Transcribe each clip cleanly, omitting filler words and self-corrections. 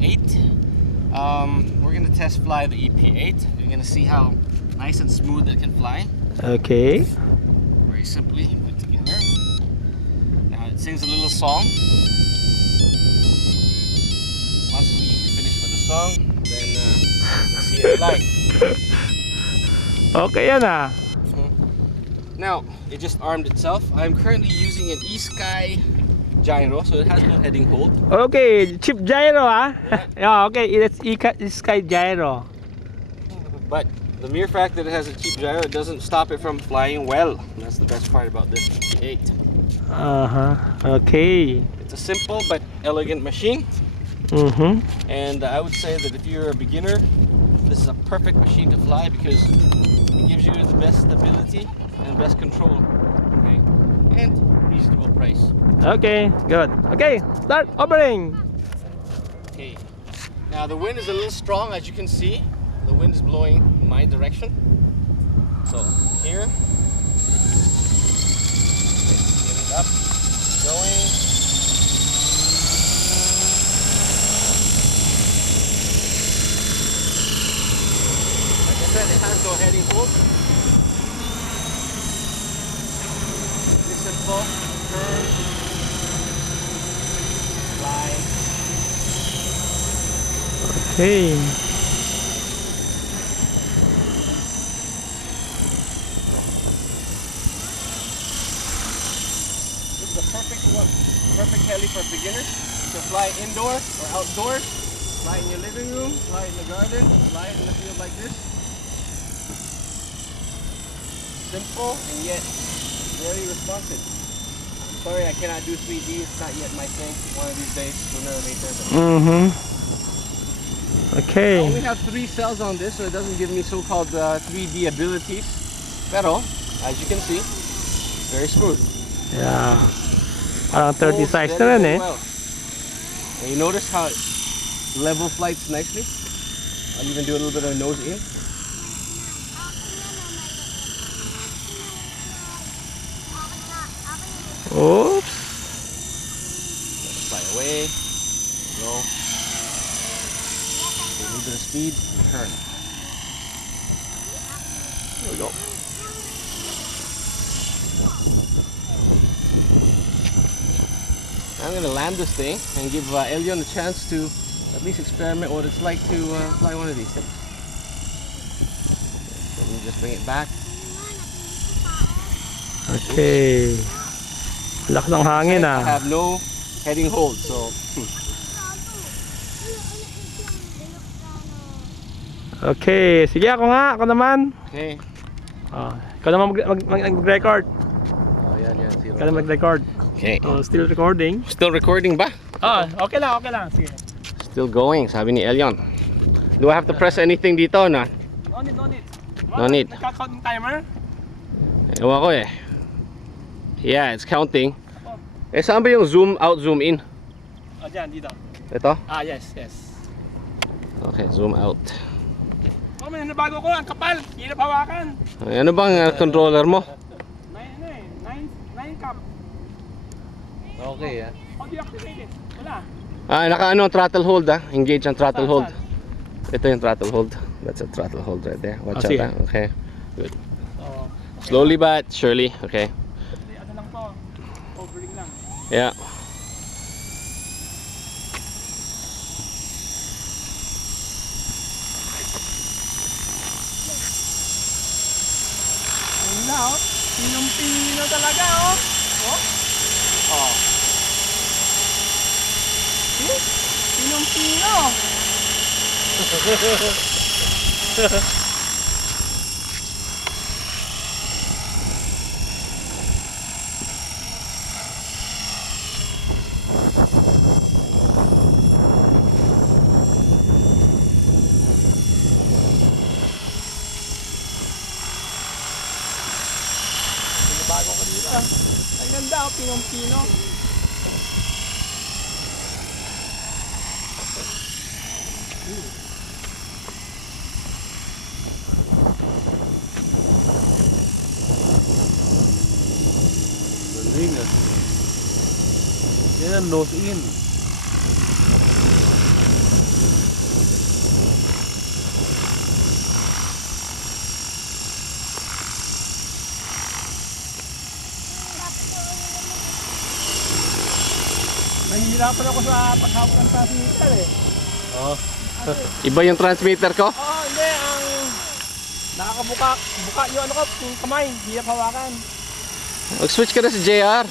EP8. We're gonna test fly the EP8. You're gonna see how nice and smooth it can fly. Okay. Very simply put together. Now it sings a little song. Once we finish with the song, then you'll see it fly. Okay yan ah. Now it just armed itself. I'm currently using an eSky gyro, so it has no heading hold. Okay, chip gyro ah. Yeah, okay, it's Sky gyro. But the mere fact that it has a cheap gyro, it doesn't stop it from flying well. That's the best part about this EP8. Okay. It's a simple but elegant machine. And I would say that if you're a beginner, this is a perfect machine to fly because it gives you the best stability and best control. Okay, and reasonable price. Okay, good. Okay, start hovering. Okay. Now the wind is a little strong, as you can see. The wind is blowing my direction. So here, get it up, going. Like I said, it has no heading hold. It's simple, turn, fly. Okay. Perfect heli for beginners. You can fly indoors or outdoors, fly in your living room, fly in the garden, fly in the field like this. Simple and yet very responsive. Sorry, I cannot do 3D. It's not yet my thing. One of these days, sooner or later. Okay. I only have 3 cells on this, so it doesn't give me so-called 3D abilities. Pero, as you can see, very smooth. Yeah. Parang 30 size na rin eh. Well. And you notice how it level flights nicely? I'll even do a little bit of nose in. Oops. Fly away. Go. A little bit of speed. Turn. There we go. I'm going to land this thing and give Elion a chance to at least experiment what it's like to fly one of these things. So let me just bring it back. Okay. Lakas ng hangin I ah. have no heading hold, so Okay, sige ako naman. okay. Ikaw naman mag-record. Oh, yan. Ikaw naman mag-record. Okay. Still recording. Still recording ba? Okay lang. Sige. Still going, sabi ni Elion. Do I have to press anything dito na? No need. No need. Nagka-count ng timer? Ewan ko eh. Yeah, it's counting. Eh, saan ba yung zoom out, zoom in? Dyan, dito. Ito? Yes. Okay, zoom out. May nabago ko, ang kapal. Hirap hawakan. Ay, ano bang controller mo? 9 cam. Okay, yeah. How do you activate it? Wala. Naka throttle hold Engage ang throttle hold. Ito yung throttle hold. That's a throttle hold right there. Watch out Okay. Good. Slowly but surely. Okay. Ano lang to? Hovering lang. Yeah. Now, pinong-pino talaga Pinong-pino. Bago ko dito. Ang ganda, pinong-pino. Galing Yan ang nose in. nahihirapan ako sa paghawak ng transmitter eh. Oo. Iba yung transmitter ko. Oo, hindi. Ang nakakabuka yung ano ko, yung kamay. Hirap hawakan. Mag-switch ka na sa JR.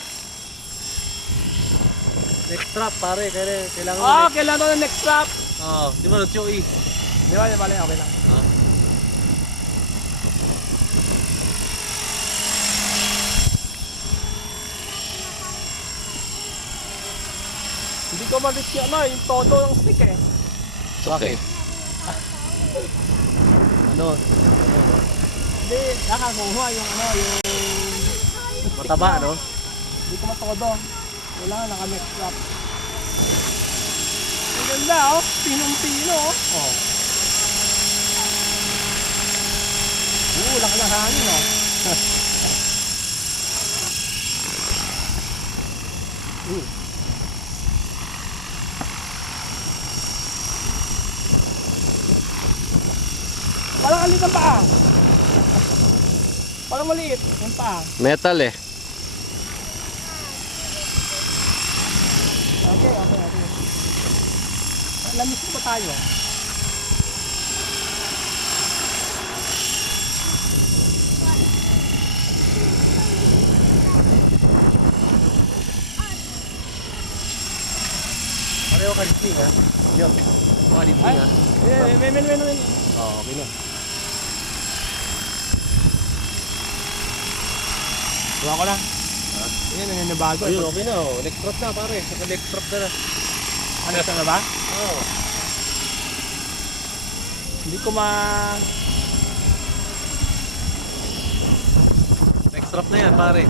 Next trap pare, kailangan Oo, kailangan ko ng next strap. Oo, di ba Choy? Di ba, okay lang. Hindi ko mag-reach yung ano, yung todo ng stick eh. Okay. Ano? Hindi, nakakuha yung ano, yung... Mataba, no? Hindi ko matodo. Kailangan naka-next strap. Ang ganda oh, pinong-pino oh. Oh. Laki ng hangin oh. Parang alit ang paa. Parang maliit yung paa. Metal eh. Okay. Lamis mo ba tayo? Pareho ka disting ha? Yun. Mga disting Ay, ha? men. Oo, okay na. Gawa ko lang. Yan, naninibago. Ayun, okay na oh. Next trap na pare. Saka next trap na na. Ano sa na ba? Oo. Hindi ko ma... Next trap na yan pare.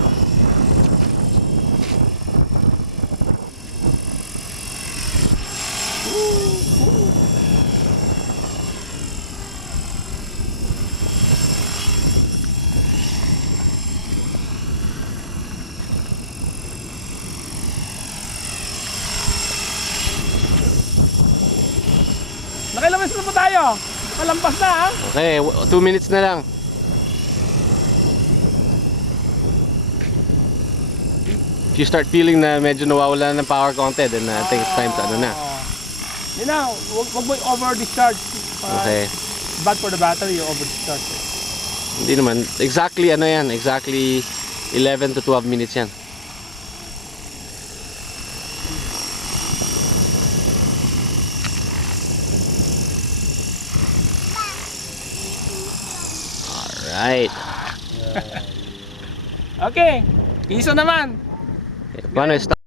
Nakailamis na po tayo. Palampas na ha. Okay, 2 minutes na lang. If you start feeling na medyo nawawala ng power konti, then I think it's time to ano na. Yun na, wag mo over-discharge. Okay. Bad for the battery, yung over-discharge. Hindi naman. Exactly ano yan. Exactly 11 to 12 minutes yan. Alright. Okay, piso naman. Paano stop?